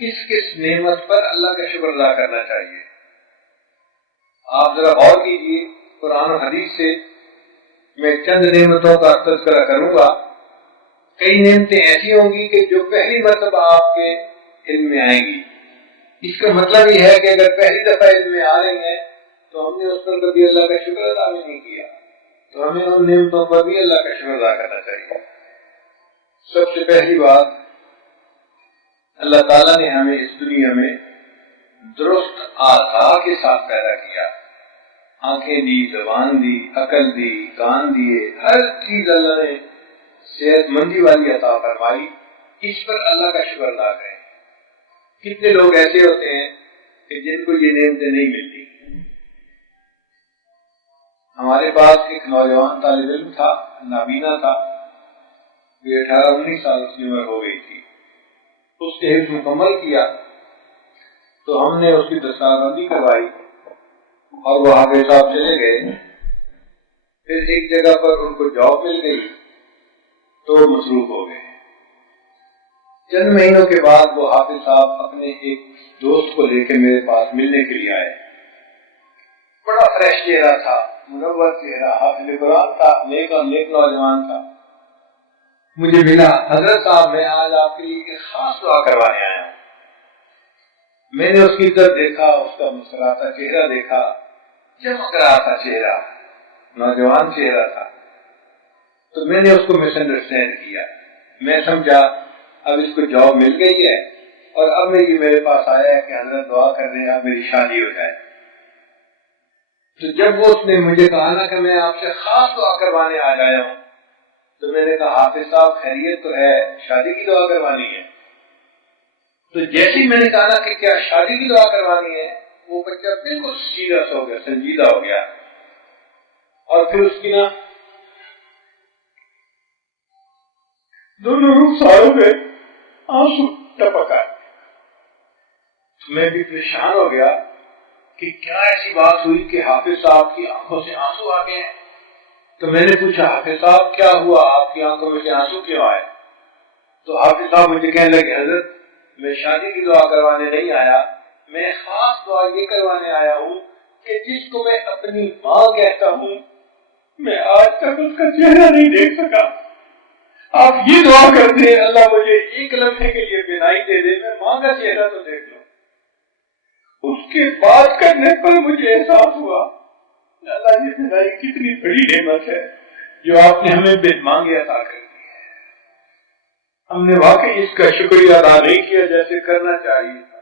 کس کس نعمت پر اللہ کا شکر ادا کرنا چاہیے؟ آپ ذرا غور کیجیے، قرآن و حدیث سے میں چند نعمتوں کا تذکرہ کروں گا۔ کئی نعمتیں ایسی ہوں گی کہ جو پہلی مرتبہ آپ کے علم میں آئیں گی۔ اس کا مطلب یہ ہے کہ اگر پہلی دفعہ علم میں آ رہی ہیں تو ہم نے اس پر کبھی اللہ کا شکر ادا بھی نہیں کیا، تو ہمیں ان نعمتوں پر بھی اللہ کا شکر ادا کرنا چاہیے۔ سب سے پہلی بات، اللہ تعالیٰ نے ہمیں اس دنیا میں درست اعضاء کے ساتھ پیدا کیا، آنکھیں دی، زبان دی، عقل دی، کان دیے، ہر چیز اللہ نے صحت مندی والی عطا فرمائی۔ اس پر اللہ کا شکر ادا کریں۔ کتنے لوگ ایسے ہوتے ہیں کہ جن کو یہ نعمتیں نہیں ملتی۔ ہمارے پاس ایک نوجوان طالب علم تھا، نابینا تھا، 18-19 سال کی عمر ہو گئی تھی۔ اس نے حفظ مکمل کیا تو ہم نے اس کی دستاویزی کروائی اور وہ حافظ صاحب چلے گئے۔ پھر ایک جگہ پر ان کو جاب مل گئی تو مصروف ہو گئے۔ چند مہینوں کے بعد وہ حافظ صاحب اپنے ایک دوست کو لے کے میرے پاس ملنے کے لیے آئے۔ بڑا فریش چہرہ تھا، منور چہرہ، حافظ قرآن تھا، نیک نوجوان تھا۔ مجھے ملا، حضرت صاحب میں آج آپ کے لیے ایک خاص دعا کروانے آیا ہوں۔ میں نے اس کی طرف دیکھا، اس کا مسکراتا چہرہ دیکھا، چمک رہا تھا چہرہ، نوجوان چہرہ تھا۔ تو میں نے اس کو مس انڈرسٹینڈ کیا۔ میں سمجھا اب اس کو جاب مل گئی ہے اور اب یہ میرے پاس آیا ہے کہ حضرت دعا کر رہے ہیں اب میری شادی ہو جائے۔ تو جب وہ اس نے مجھے کہا نا کہ میں آپ سے خاص دعا کروانے آ گیا ہوں، تو میں نے کہا حافظ صاحب خیریت تو ہے، شادی کی دعا کروانی ہے۔ تو جیسے میں نے کہا نا کہ کیا شادی کی دعا کروانی ہے، وہ بچہ بالکل سیریس ہو گیا، سنجیدہ ہو گیا، اور پھر اس کی نا دونوں رخساروں میں آنسو ٹپک آئے۔ میں بھی پریشان ہو گیا کہ کیا ایسی بات ہوئی کہ حافظ صاحب کی آنکھوں سے آنسو آ گئے ہیں۔ تو میں نے پوچھا حافظ صاحب کیا ہوا، آپ کی آنکھوں میں سے آنسو کیوں آئے؟ تو حافظ صاحب مجھے کہنے لگے حضرت میں شادی کی دعا کروانے نہیں آیا، میں خاص دعا یہ کروانے آیا ہوں کہ جس کو میں اپنی ماں کہتا ہوں میں آج تک اس کا چہرہ نہیں دیکھ سکا، آپ یہ دعا کر دیں اللہ مجھے ایک لمحے کے لیے بینائی دے دے، میں ماں کا چہرہ تو دیکھ لوں۔ اس کے بات کرنے پر مجھے احساس ہوا اللہ یہ بینائی کتنی بڑی نعمت ہے جو آپ نے ہمیں بے مانگے عطا کر دی ہے۔ ہم نے واقعی اس کا شکریہ ادا نہیں کیا جیسے کرنا چاہیے تھا۔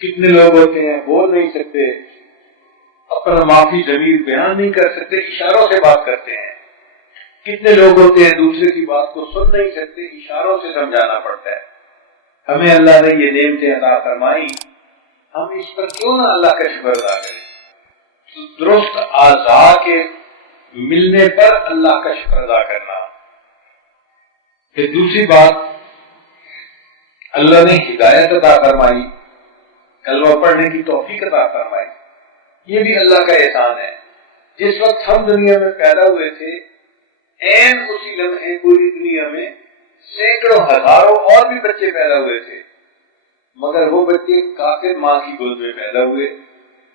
کتنے لوگ ہوتے ہیں بول نہیں سکتے، اپنا معافی ضمیر بیان نہیں کر سکتے، اشاروں سے بات کرتے ہیں۔ کتنے لوگ ہوتے ہیں دوسرے کی بات کو سن نہیں سکتے، اشاروں سے سمجھانا پڑتا ہے۔ ہمیں اللہ نے یہ نعمتیں عطا فرمائی، ہم اس پر کیوں نہ اللہ کا شکر ادا کریں۔ درست اعضاء کے ملنے پر اللہ کا شکر ادا کرنا۔ پھر دوسری بات، اللہ نے ہدایت عطا فرمائی، کلمہ پڑھنے کی توفیق عطا فرمائی، یہ بھی اللہ کا احسان ہے۔ جس وقت ہم دنیا میں پیدا ہوئے تھے، این اسی لمحے پوری دنیا میں سینکڑوں ہزاروں اور بھی بچے پیدا ہوئے تھے، مگر وہ بچے کافر ماں کی گود میں پیدا ہوئے۔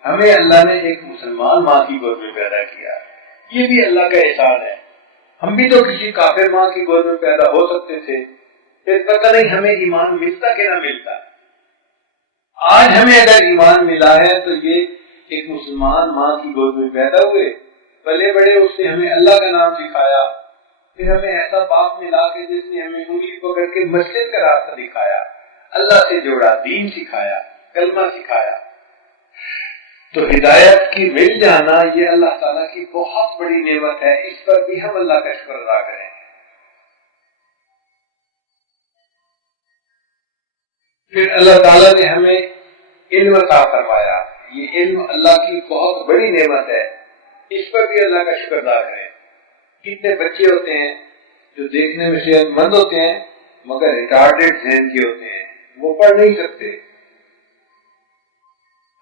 ہمیں اللہ نے ایک مسلمان ماں کی گود میں پیدا کیا، یہ بھی اللہ کا احسان ہے۔ ہم بھی تو کسی کافر ماں کی گود میں پیدا ہو سکتے تھے، پھر پتہ نہیں ہمیں ایمان ملتا کہ نہ ملتا۔ آج ہمیں اگر ایمان ملا ہے تو یہ ایک مسلمان ماں کی گود میں پیدا ہوئے، پلے بڑے اس نے ہمیں اللہ کا نام سکھایا، پھر ہمیں ایسا باپ ملا کے جس نے ہمیں انگلی پکڑ کے مسجد کا راستہ دکھایا، اللہ سے جوڑا، دین سکھایا، کلمہ سکھایا۔ تو ہدایت کی مل جانا یہ اللہ تعالیٰ کی بہت بڑی نعمت ہے، اس پر بھی ہم اللہ کا شکر ادا کریں۔ پھر اللہ تعالیٰ نے ہمیں علم عطا فرمایا، یہ علم اللہ کی بہت بڑی نعمت ہے، اس پر بھی اللہ کا شکر ادا کریں۔ کتنے بچے ہوتے ہیں جو دیکھنے میں صحت مند ہوتے ہیں مگر ریٹارڈیڈ ذہن کے ہوتے ہیں، وہ پڑھ نہیں سکتے۔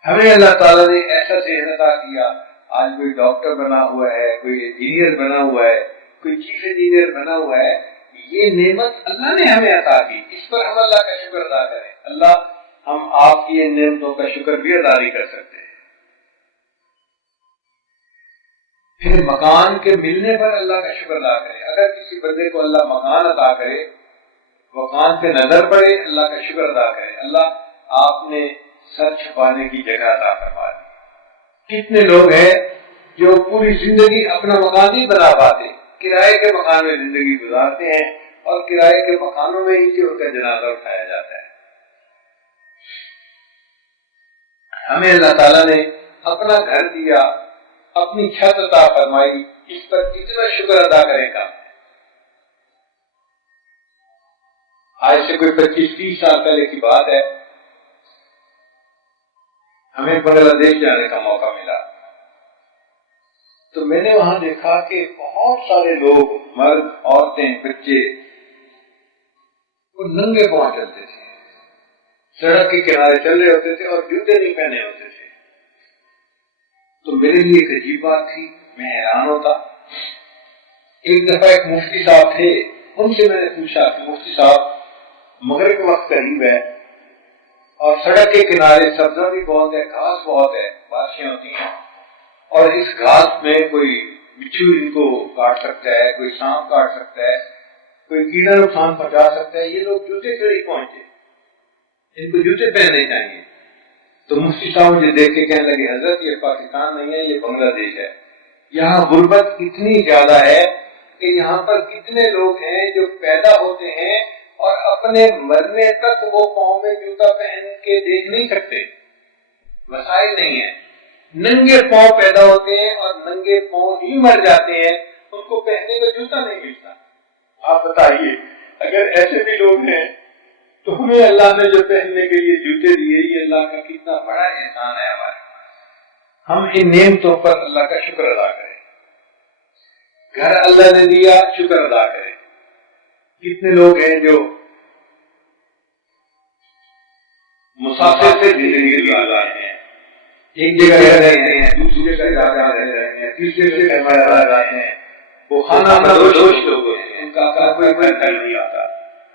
ہمیں اللہ تعالیٰ نے ایسا ذہن عطا کیا، آج کوئی ڈاکٹر بنا ہوا ہے، کوئی انجینئر بنا ہوا ہے، کوئی چیف انجینئر بنا ہوا ہے، یہ نعمت اللہ نے ہمیں عطا کی، اس پر ہم اللہ کا شکر ادا کریں۔ اللہ ہم آپ کی ان نعمتوں کا شکر بھی ادا نہیں کر سکتے۔ پھر مکان کے ملنے پر اللہ کا شکر ادا کرے۔ اگر کسی بندے کو اللہ مکان عطا کرے، مکان پہ نظر پڑے، اللہ کا شکر ادا کرے۔ اللہ آپ نے سر چھپانے کی جگہ عطا فرما دی۔ کتنے لوگ ہیں جو پوری زندگی اپنا مکان نہیں بنا پاتے، کرائے کے مکان میں زندگی گزارتے ہیں اور کرائے کے مکانوں میں ہی سے ان کا جنازہ اٹھایا جاتا ہے۔ ہمیں اللہ تعالیٰ نے اپنا گھر دیا، اپنی چھت عطا فرمائی، اس پر کتنا شکر ادا کرے گا۔ آج سے کوئی 25-30 سال پہلے کی بات ہے، ہمیں بنگلہ دیش جانے کا موقع ملا، تو میں نے وہاں دیکھا کہ بہت سارے لوگ، مرد، عورتیں، بچے، وہ ننگے پاؤں چلتے تھے، سڑک کے کنارے چل رہے ہوتے تھے اور جوتے نہیں پہنے ہوتے تھے۔ تو میرے لیے ایک عجیب بات تھی، میں حیران ہوتا۔ ایک دفعہ ایک مفتی صاحب تھے، ان سے میں نے پوچھا کہ مفتی صاحب مغرب کا وقت قریب ہے اور سڑک کے کنارے سبزہ بھی بہت ہے، گھاس بہت ہے، بارشیں ہوتی ہیں، اور اس گھاس میں کوئی بچھو ان کو کاٹ سکتا ہے، کوئی سانپ کاٹ سکتا ہے، کوئی کیڑا نقصان پہنچا سکتا ہے، یہ لوگ جوتے سے نہیں پہنچے، ان کو جوتے پہننے چاہیے۔ تو مفتی صاحب مجھے دیکھ کے کہنے لگے حضرت یہ پاکستان نہیں ہے، یہ بنگلہ دیش ہے، یہاں غربت اتنی زیادہ ہے کہ یہاں پر کتنے لوگ ہیں جو پیدا ہوتے ہیں اور اپنے مرنے تک وہ پاؤں میں جوتا پہن کے دیکھ نہیں سکتے، وسائل نہیں ہے، ننگے پاؤں پیدا ہوتے ہیں اور ننگے پاؤں ہی مر جاتے ہیں، ان کو پہننے کا جوتا نہیں ملتا۔ آپ بتائیے اگر ایسے بھی لوگ ہیں تو ہمیں اللہ نے جو پہننے کے لیے جوتے دیے، یہ اللہ کا کتنا بڑا احسان ہے ہمارے۔ ہم ان نعمتوں پر اللہ کا شکر ادا کریں۔ گھر اللہ نے دیا، شکر ادا کریں۔ کتنے لوگ ہیں جو مسافر سے زندگی گزارتے ہیں، ایک جگہ رہتے ہیں، دوسری جگہ رہتے ہیں، تیسرے سے جاتے ہیں، وہ کھانا بدوش لوگ ہوتے ہیں، ان کا کوئی نہیں آتا۔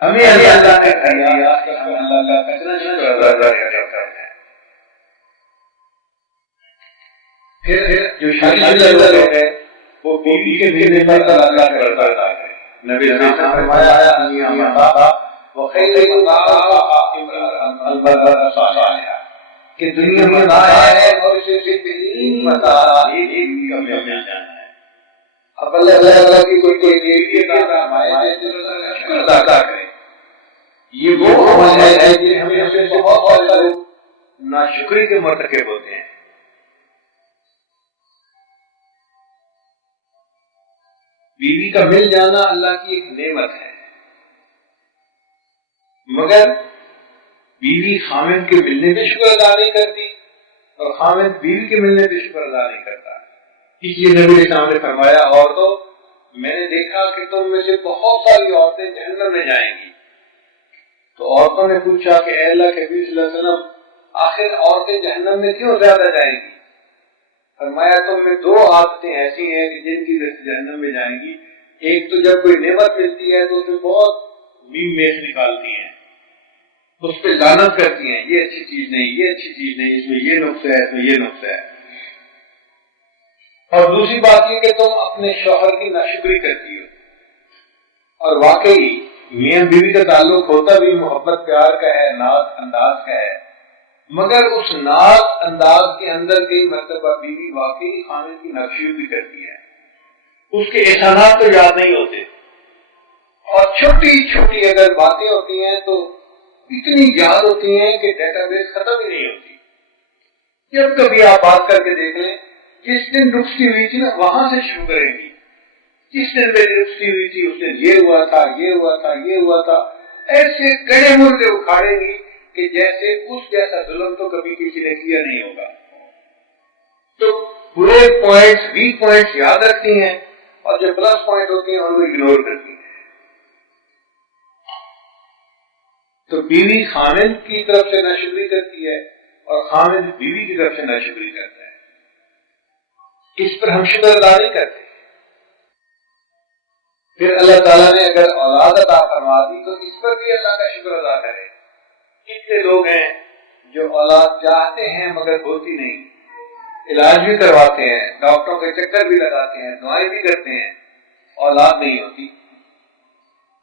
ہمیں اللہ نے دیا کہ ہم اللہ کا کتنا شکر ادا کرتے ہیں۔ پھر جو شادی لوگ ہیں وہ بیوی کے ملنے پر اللہ کا شکر ادا کرتے ہیں۔ نبی نے فرمایا کہ دنیا میں ہے اور اسے بہترین متاع اب اللہ کی کوئی بیوی عطا فرمائے تو شکر ادا کریں۔ یہ وہ عمل ہے جن ہمیں سے بہت سارے ناشکری کے مرتکب ہوتے ہیں۔ بیوی کا مل جانا اللہ کی ایک نعمت ہے، مگر بیوی خامد کے ملنے پہ شکر ادا نہیں کرتی اور خامد بیوی کے ملنے پہ شکر ادا نہیں کرتا۔ اس لیے نبی اسلام نے فرمایا عورتوں میں نے دیکھا کہ تم میں سے بہت ساری عورتیں جہنم میں جائیں گی۔ تو عورتوں نے پوچھا کہ اے اللہ کے نبی صلی اللہ علیہ وسلم آخر عورتیں جہنم میں کیوں زیادہ جائیں گی؟ فرمایا تم میں دو عادتیں ایسی ہیں کہ جن کی وجہ سے جہنم میں جائیں گی۔ ایک تو جب کوئی نعمت ملتی ہے تو اس میں بہت میم میخ نکالتی ہیں، اس پہ لعنت کرتی ہیں، یہ اچھی چیز نہیں، یہ اچھی چیز نہیں، اس میں یہ نقص ہے، اس میں یہ نقص ہے۔ اور دوسری بات یہ کہ تم اپنے شوہر کی ناشکری کرتی ہو، اور واقعی میاں بیوی کا تعلق ہوتا بھی محبت پیار کا ہے، ناز انداز کا ہے، مگر اس ناز انداز کے اندر کئی مرتبہ بیوی واقعی خامد کی ناشکری بھی کرتی ہے، اس کے احسانات تو یاد نہیں ہوتے، اور چھوٹی چھوٹی اگر باتیں ہوتی ہیں تو اتنی یاد ہوتی ہیں کہ ڈیٹا بیس ختم ہی نہیں ہوتی۔ جب کبھی آپ بات کر کے دیکھ لیں جس دن رخصتی ہوئی تھی نا وہاں سے شروع کریں گی، جس دن میری رخصتی ہوئی تھی اس دن یہ ہوا تھا، یہ ہوا تھا، یہ ہوا تھا، ایسے کڑے مردے اکھاڑیں گی کہ جیسے اس جیسا ظلم تو کبھی کسی نے کیا نہیں ہوگا۔ تو برے پوائنٹس، ویک پوائنٹس یاد رکھتی ہیں اور جو پلس پوائنٹ ہوتے ہیں ان کو اگنور کرتی ہیں۔ تو بیوی خامد کی طرف سے ناشکری کرتی ہے اور خامد بیوی کی طرف سے ناشکری کرتا ہے، اس پر ہم شکر ادا نہیں کرتے۔ پھر اللہ تعالیٰ نے اگر اولاد عطا فرما دی تو اس پر بھی اللہ کا شکر ادا کرے. کتنے لوگ ہیں جو اولاد چاہتے ہیں مگر ہوتی نہیں، علاج بھی کرواتے ہیں، ڈاکٹروں کے چکر بھی لگاتے ہیں، دعائیں بھی کرتے ہیں، اولاد نہیں ہوتی.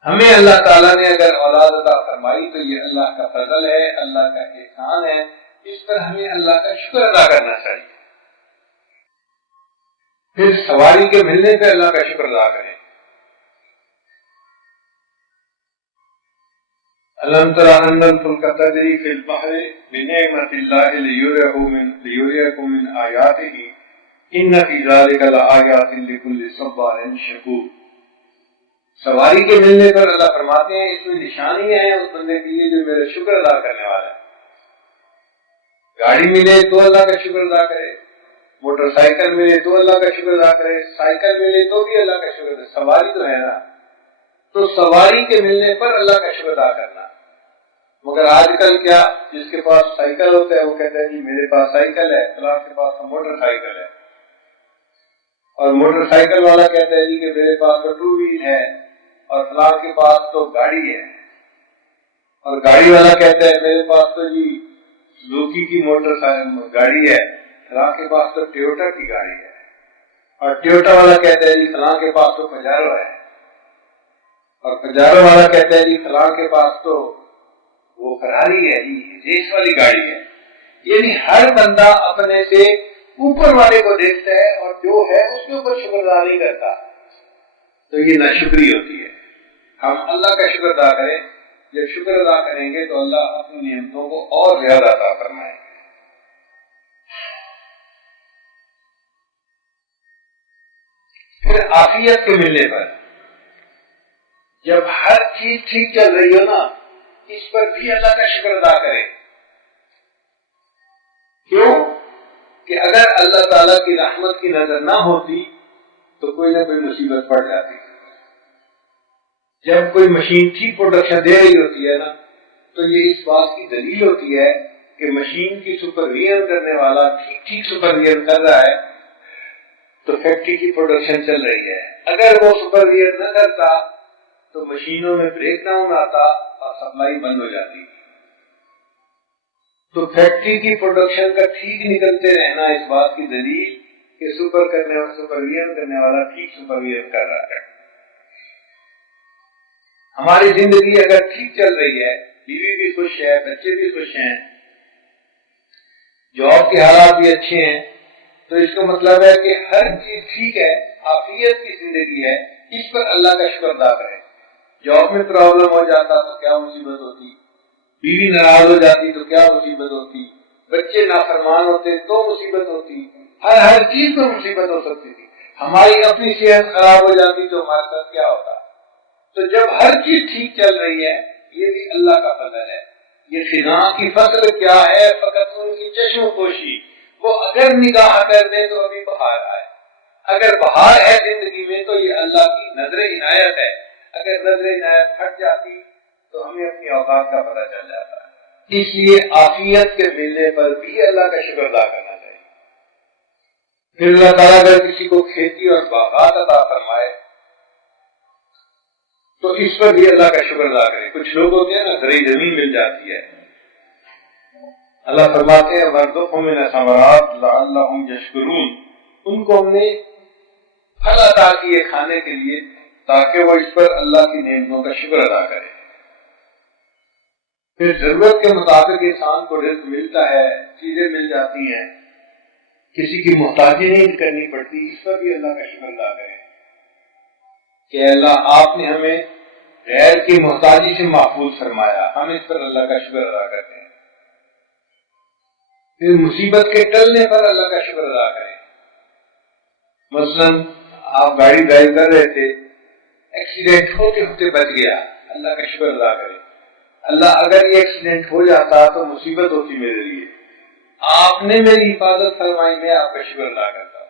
ہمیں اللہ تعالیٰ نے اگر اولاد عطا فرمائی تو یہ اللہ کا فضل ہے، اللہ کا احسان ہے، اس پر ہمیں اللہ کا شکر ادا کرنا چاہیے. پھر سواری کے ملنے پہ اللہ کا شکر ادا کریں. أَلَمْ تَرَ أَنَّ الْفُلْكَ تَجْرِي فِي الْبَحْرِ بِنِعْمَتِ اللَّهِ لِيُرِيَكُم مِّنْ آيَاتِهِ إِنَّ فِي ذَلِكَ لَآيَاتٍ لِكُلِّ صَبَّارٍ شَكُورٍ. سواری کے ملنے پر اللہ فرماتے ہیں اس میں نشانیاں ہیں اس بندے کے لیے جو میرا شکر ادا کرنے والا ہے. گاڑی ملے تو اللہ کا شکر ادا کرے، موٹر سائیکل ملے تو اللہ کا شکر ادا کرے، سائیکل ملے تو بھی اللہ کا شکر ادا. سواری تو ہے نا، تو سواری کے ملنے پر اللہ کا شکر ادا کرنا. مگر آج کل کیا، جس کے پاس سائیکل ہوتا ہے وہ کہتا ہے جی میرے پاس سائیکل ہے، فلاں کے پاس تو موٹر سائیکل ہے، اور موٹر سائیکل والا کہتا ہے جی کہ میرے پاس تو 2 ویل ہے، اور فلاں کے پاس تو گاڑی ہے، اور گاڑی والا کہتا ہے میرے پاس تو جی سوزوکی کی موٹر گاڑی ہے، فلاں کے پاس تو ٹویوٹا کی گاڑی ہے، اور ٹویوٹا والا کہتا ہے جی فلاں کے پاس تو پجارو ہے، اور پجارو والا کہتا ہے جی فلاں کے پاس تو وہ فراری ہے جی، ریس والی گاڑی ہے. یعنی ہر بندہ اپنے سے اوپر والے کو دیکھتا ہے اور جو ہے اس کے اوپر شکر ادا نہیں کرتا، تو یہ ناشکری ہوتی ہے. ہم اللہ کا شکر ادا کریں. جب شکر ادا کریں گے تو اللہ اپنی نعمتوں کو اور زیادہ عطا فرمائیں گے. پھر عافیت کے ملنے پر جب ہر چیز ٹھیک چل رہی ہو نا، اس پر بھی اللہ کا شکر ادا کرے. کیوں کہ اگر اللہ تعالیٰ کی رحمت کی نظر نہ ہوتی تو کوئی نہ کوئی مصیبت پڑ جاتی. جب کوئی مشین ٹھیک پروڈکشن دے رہی ہوتی ہے نا، تو یہ اس بات کی دلیل ہوتی ہے کہ مشین کی سپرویژن کرنے والا ٹھیک سپرویژن کر رہا ہے تو فیکٹری کی پروڈکشن چل رہی ہے. اگر وہ سپرویژن نہ کرتا تو مشینوں میں بریک ڈاؤن آتا اور سپلائی بند ہو جاتی. تو فیکٹری کی پروڈکشن کا ٹھیک نکلتے رہنا اس بات کی دلیل کہ سپرویژن کرنے والا ٹھیک سپرویژن کر رہا ہے. ہماری زندگی اگر ٹھیک چل رہی ہے، بیوی بھی خوش ہے، بچے بھی خوش ہیں، جاب کے حالات بھی اچھے ہیں، تو اس کا مطلب ہے کہ ہر چیز ٹھیک ہے، عافیت کی زندگی ہے. اس پر اللہ کا شکر ادا کریں. جاب میں پرابلم ہو جاتا تو کیا مصیبت ہوتی، بیوی ناراض ہو جاتی تو کیا مصیبت ہوتی، بچے نافرمان ہوتے تو مصیبت ہوتی، ہر چیز پر مصیبت ہو سکتی تھی. ہماری اپنی صحت خراب ہو جاتی تو ہمارے ساتھ کیا ہوتا. تو جب ہر چیز ٹھیک چل رہی ہے یہ بھی اللہ کا فضل ہے. یہ خزاں کی فصل کیا ہے فقط ان کی چشم پوشی، وہ اگر نگاہ کر دیں تو ابھی بہار آئے. اگر بہار ہے زندگی میں تو یہ اللہ کی نظر عنایت ہے. اگر نظر عنایت ہٹ جاتی تو ہمیں اپنی اوقات کا پتہ چل جاتا ہے. اس لیے عافیت کے ملنے پر بھی اللہ کا شکر ادا کرنا چاہیے. پھر اللہ تعالیٰ اگر کسی کو کھیتی اور باغات عطا فرمائے تو اس پر بھی اللہ کا شکر ادا کرے. کچھ لوگ ہوتے ہیں نا زرعی زمین مل جاتی ہے، اللہ فرماتے ہیں وَرْزُقْهُم مِّنَ الثَّمَرَاتِ لَعَلَّهُمْ يَشْكُرُونَ. ان کو ہم نے پھل عطا کیے کھانے کے لیے تاکہ وہ اس پر اللہ کی نعمتوں کا شکر ادا کرے. پھر ضرورت کے مطابق انسان کو رزق ملتا ہے، چیزیں مل جاتی ہیں، کسی کی محتاجی نہیں کرنی پڑتی. اس پر بھی اللہ کا شکر ادا کرے کہ اللہ آپ نے ہمیں غیر کی محتاجی سے محفوظ فرمایا. ہم اس پر اللہ کا شکر ادا کرتے ہیں. پھر مصیبت کے ٹلنے پر اللہ کا شکر ادا کریں. مثلا آپ گاڑی ڈرائیو کر رہے تھے، ایکسیڈنٹ ہوتے ہوتے بچ گیا، اللہ کا شکر ادا کریں. اللہ اگر یہ ایکسیڈنٹ ہو جاتا تو مصیبت ہوتی میرے لیے، آپ نے میری حفاظت فرمائی، میں آپ کا شکر ادا کرتا.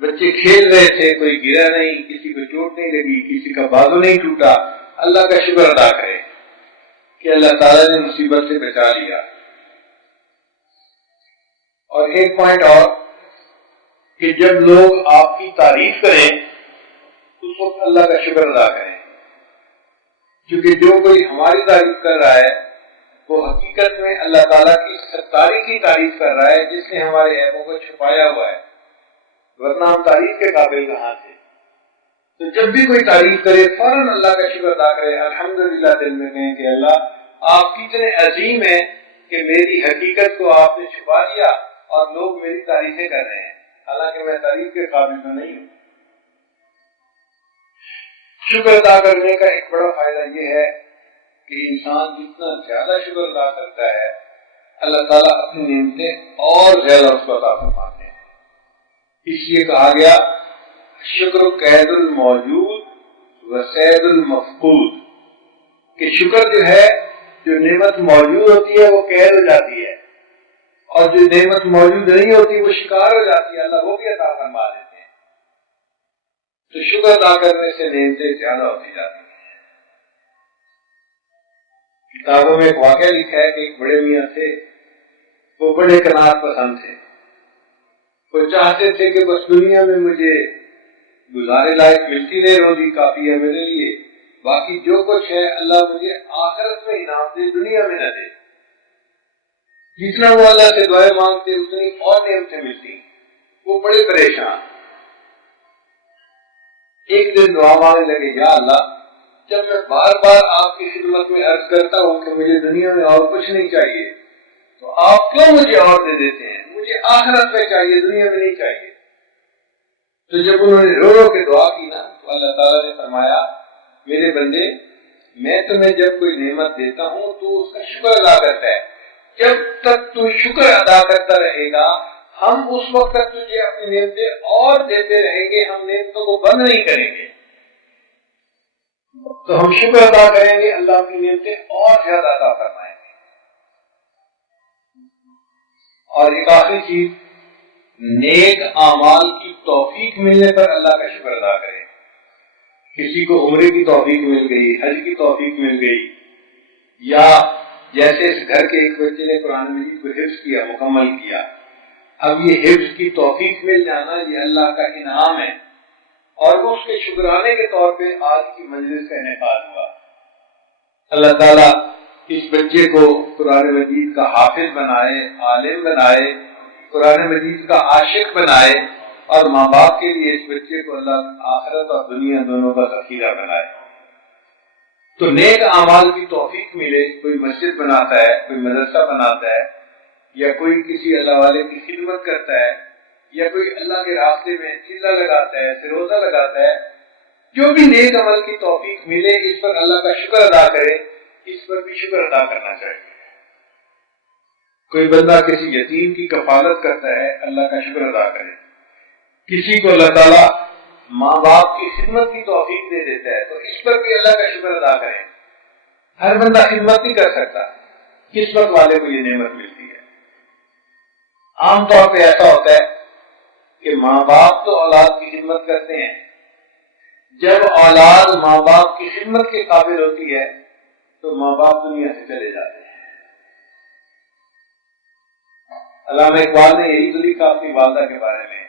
بچے کھیل رہے تھے، کوئی گرا نہیں، کسی کو چوٹ نہیں لگی، کسی کا بازو نہیں ٹوٹا، اللہ کا شکر ادا کریں کہ اللہ تعالیٰ نے مصیبت سے بچا لیا. اور ایک پوائنٹ اور کہ جب لوگ آپ کی تعریف کریں اس وقت اللہ کا شکر ادا کریں، کیونکہ جو کوئی ہماری تعریف کر رہا ہے وہ حقیقت میں اللہ تعالیٰ کی ستاری کی تعریف کر رہا ہے، جس نے ہمارے عیبوں کو چھپایا ہوا ہے، ورنہ ہم تعریف کے قابل کہاں تھے۔ تو جب بھی کوئی تعریف کرے فوراً اللہ کا شکر ادا کرے، الحمدللہ دل میں کہیں کہ اللہ آپ کتنے عظیم ہیں کہ میری حقیقت کو آپ نے چھپا دیا اور لوگ میری تعریفیں کر رہے ہیں، حالانکہ میں تعریف کے قابل تو نہیں ہوں۔ شکر ادا کرنے کا ایک بڑا فائدہ یہ ہے کہ انسان جتنا زیادہ شکر ادا کرتا ہے اللہ تعالیٰ اپنی نعمتیں اور زیادہ اس کو عطا فرماتے ہیں۔ اس لیے کہا گیا شکر قید الموجود و سید المفقود، کہ شکر جو ہے، جو نعمت موجود ہوتی ہے وہ قید ہو جاتی ہے، اور جو نعمت موجود نہیں ہوتی وہ شکار ہو جاتی ہے، اللہ وہ بھی عطا فرما دیتے ہیں۔ تو شکر ادا کرنے سے نعمتیں زیادہ ہوتی جاتی ہیں۔ کتابوں میں ایک واقعہ لکھا ہے کہ ایک بڑے میاں تھے، وہ بڑے قناعت پسند تھے، وہ چاہتے تھے کہ بس دنیا میں مجھے گزارے لائق ملتی رہے، روزی کافی ہے میرے لیے، باقی جو کچھ ہے اللہ مجھے آخرت میں انعام دے، دنیا میں نہ دے۔ جتنا وہ اللہ سے دعائیں مانگتے اتنی اور نعمتیں ملتی، وہ بڑے پریشان۔ ایک دن دعا مانگنے لگے، یا اللہ جب میں بار بار آپ کی خدمت میں عرض کرتا ہوں کہ مجھے دنیا میں اور کچھ نہیں چاہیے، تو آپ کیوں مجھے اور دے دیتے ہیں؟ مجھے آخرت میں چاہیے، دنیا میں نہیں چاہیے۔ تو جب انہوں نے رو رو کے دعا کی نا، تو اللہ تعالیٰ نے فرمایا میرے بندے، میں تمہیں جب کوئی نعمت دیتا ہوں تو اس کا شکر ادا کرتا ہے، جب تک تو شکر ادا کرتا رہے گا ہم اس وقت تک تجھے اپنی نعمتیں اور دیتے رہیں گے، ہم نعمتوں کو بند نہیں کریں گے۔ تو ہم شکر ادا کریں گے، اللہ اپنی نعمتیں اور زیادہ عطا فرمائیں گے۔ اور ایک آخری چیز، نیک اعمال کی توفیق ملنے پر اللہ کا شکر ادا کریں۔ کسی کو عمرے کی توفیق مل گئی، حج کی توفیق مل گئی، یا جیسے اس گھر کے ایک بچے نے قرآن مجید کو حفظ کیا، مکمل کیا، اب یہ حفظ کی توفیق مل جانا یہ اللہ کا انعام ہے، اور اس کے شکرانے کے طور پہ آج کی مجلس کا انعقاد ہوا۔ اللہ تعالیٰ اس بچے کو قرآن مجید کا حافظ بنائے، عالم بنائے، قرآن مجید کا عاشق بنائے، اور ماں باپ کے لیے اس بچے کو اللہ آخرت اور دنیا دونوں کا ذخیرہ بنائے۔ تو نیک اعمال کی توفیق ملے، کوئی مسجد بناتا ہے، کوئی مدرسہ بناتا ہے، یا کوئی کسی اللہ والے کی خدمت کرتا ہے، یا کوئی اللہ کے راستے میں چیزہ لگاتا ہے، سروزہ لگاتا ہے، جو بھی نیک عمل کی توفیق ملے اس پر اللہ کا شکر ادا کرے، اس پر بھی شکر ادا کرنا چاہیے۔ کوئی بندہ کسی یتیم کی کفالت کرتا ہے، اللہ کا شکر ادا کرے۔ کسی کو اللہ تعالیٰ ماں باپ کی خدمت کی توفیق دے دیتا ہے تو اس پر بھی اللہ کا شکر ادا کریں۔ ہر بندہ خدمت نہیں کر سکتا، قسمت والے کو یہ نعمت ملتی ہے۔ عام طور پہ ایسا ہوتا ہے کہ ماں باپ تو اولاد کی خدمت کرتے ہیں، جب اولاد ماں باپ کی خدمت کے قابل ہوتی ہے تو ماں باپ دنیا سے چلے جاتے ہیں۔ علامہ اقبال نے یہی تو لکھا اپنی والدہ کے بارے میں،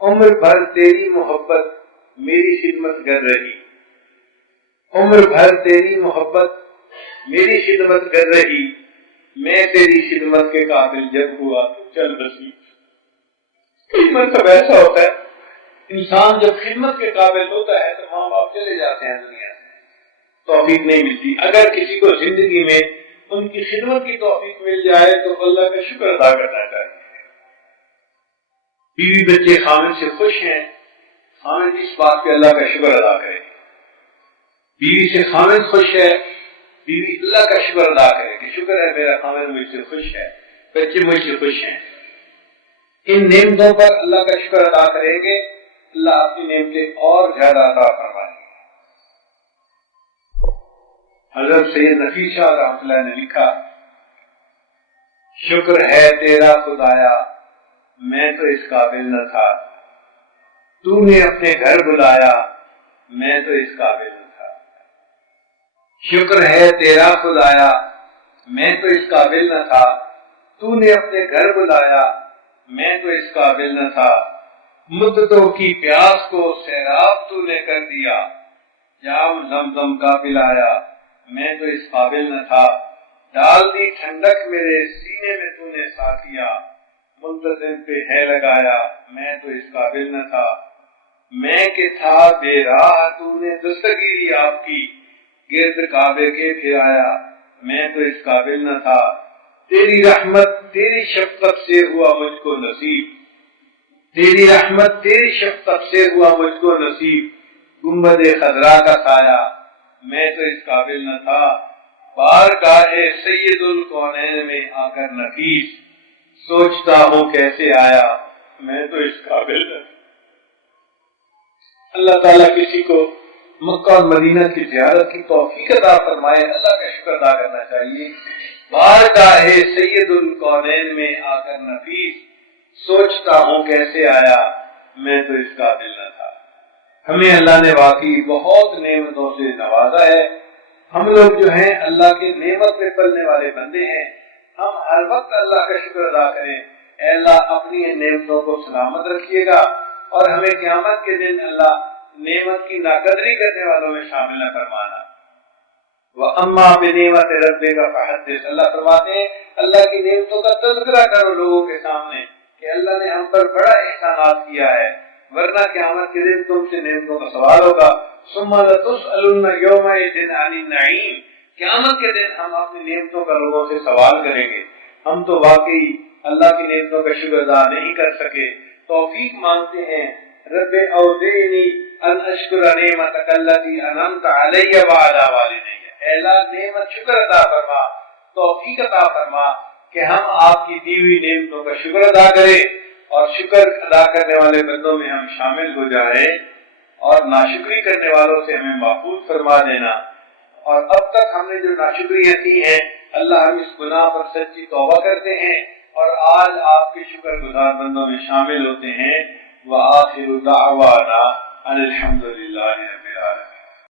عمر بھر تیری محبت میری خدمت کر رہی، عمر بھر تیری محبت میری خدمت کر رہی، میں تیری خدمت کے قابل جب ہوا تو چل بسی۔ مطلب ایسا ہوتا ہے انسان جب خدمت کے قابل ہوتا ہے تو ماں باپ چلے جاتے ہیں دنیا سے، توفیق نہیں ملتی۔ اگر کسی کو زندگی میں ان کی خدمت کی توفیق مل جائے تو اللہ کا شکر ادا کرنا چاہیے۔ بیوی بچے خامد سے خوش ہیں، خامد اس بات پہ اللہ کا شکر ادا کرے۔ بیوی سے خامد خوش ہے، بیوی اللہ کا شکر ادا کرے کہ شکر ہے میرا خامد مجھ سے خوش ہے، بچے مجھ سے خوش ہیں۔ ان نعمتوں پر اللہ کا شکر ادا کریں گے، اللہ اپنی نعمتیں اور زیادہ عطا فرمائیں گے۔ حضرت سید نفیس شاہ رحمۃ اللہ نے لکھا، شکر ہے تیرا خدایا میں تو اس قابل نہ تھا، تو نے اپنے گھر بلایا میں تو اس قابل نہ تھا۔ شکر ہے تیرا خدایا میں تو اس قابل نہ تھا، تو نے اپنے گھر بلایا میں تو اس قابل نہ تھا۔ مدتوں کی پیاس کو سیراب تو نے کر دیا، جام زمزم کا پلایا میں تو اس قابل نہ تھا، ڈال دی ٹھنڈک میرے سینے میں تو نے ساتھیا، منتظم پہ ہے لگایا میں تو اس قابل نہ تھا، میں کہ تھا بے راہ تو نے دستگیری آپ کی، گرد کعبے کے پھرایا میں تو اس قابل نہ تھا، تیری رحمت تیری شفقت سے ہوا مجھ کو نصیب، تیری رحمت تیری شفقت سے ہوا مجھ کو نصیب، گنبد خضرا کا سایہ میں تو اس قابل نہ تھا، بارگاہ سید الکونین میں آ کر نفیس، سوچتا ہوں کیسے آیا میں تو اس قابل نہ تھا۔ اللہ تعالیٰ کسی کو مکہ اور مدینہ کی زیارت کی توفیق عطا فرمائے، اللہ کا شکر ادا کرنا چاہیے۔ بارگاہ سید الکونین میں آ کر نفیس، سوچتا ہوں کیسے آیا میں تو اس قابل نہ تھا۔ ہمیں اللہ نے واقعی بہت نعمتوں سے نوازا ہے، ہم لوگ جو ہیں اللہ کے نعمت پہ پلنے والے بندے ہیں، ہم ہر وقت اللہ کا شکر ادا کریں۔ اے اللہ اپنی نعمتوں کو سلامت رکھیے گا اور ہمیں قیامت کے دن اللہ نعمت کی ناقدری کرنے والوں میں شامل نہ فرمانا۔ وَأَمَّا بِنِعْمَتِ رَبِّكَ فَحَدِّثْ، اللہ فرماتے ہیں اللہ کی نعمتوں کا تذکرہ کرو لوگوں کے سامنے کہ اللہ نے ہم پر بڑا احسانات کیا ہے، ورنہ قیامت کے دن تم سے نعمتوں کا سوال ہوگا۔ ثُمَّ لَتُسْأَلُنَّ يَوْمَئِذٍ عَنِ النَّعِيمِ، قیامت کے دن ہم اپنی نعمتوں کا لوگوں سے سوال کریں گے۔ ہم تو واقعی اللہ کی نعمتوں کا شکر ادا نہیں کر سکے، توفیق مانگتے ہیں۔ رب اوزعنی ان اشکر نعمتک التی انعمت علی وعلی والدی، اے اللہ نعمت شکر ادا فرما، توفیق عطا فرما کہ ہم آپ کی دی ہوئی نعمتوں کا شکر ادا کریں اور شکر ادا کرنے والے بندوں میں ہم شامل ہو جائیں، اور ناشکری کرنے والوں سے ہمیں محفوظ فرما دینا۔ اور اب تک ہم نے جو ناشکریاں کی ہیں اللہ ہم اس گناہ پر سچی توبہ کرتے ہیں اور آج آپ کے شکر گزار بندوں میں شامل ہوتے ہیں۔ وآخر دعوانا ان الحمد للہ رب العالمین۔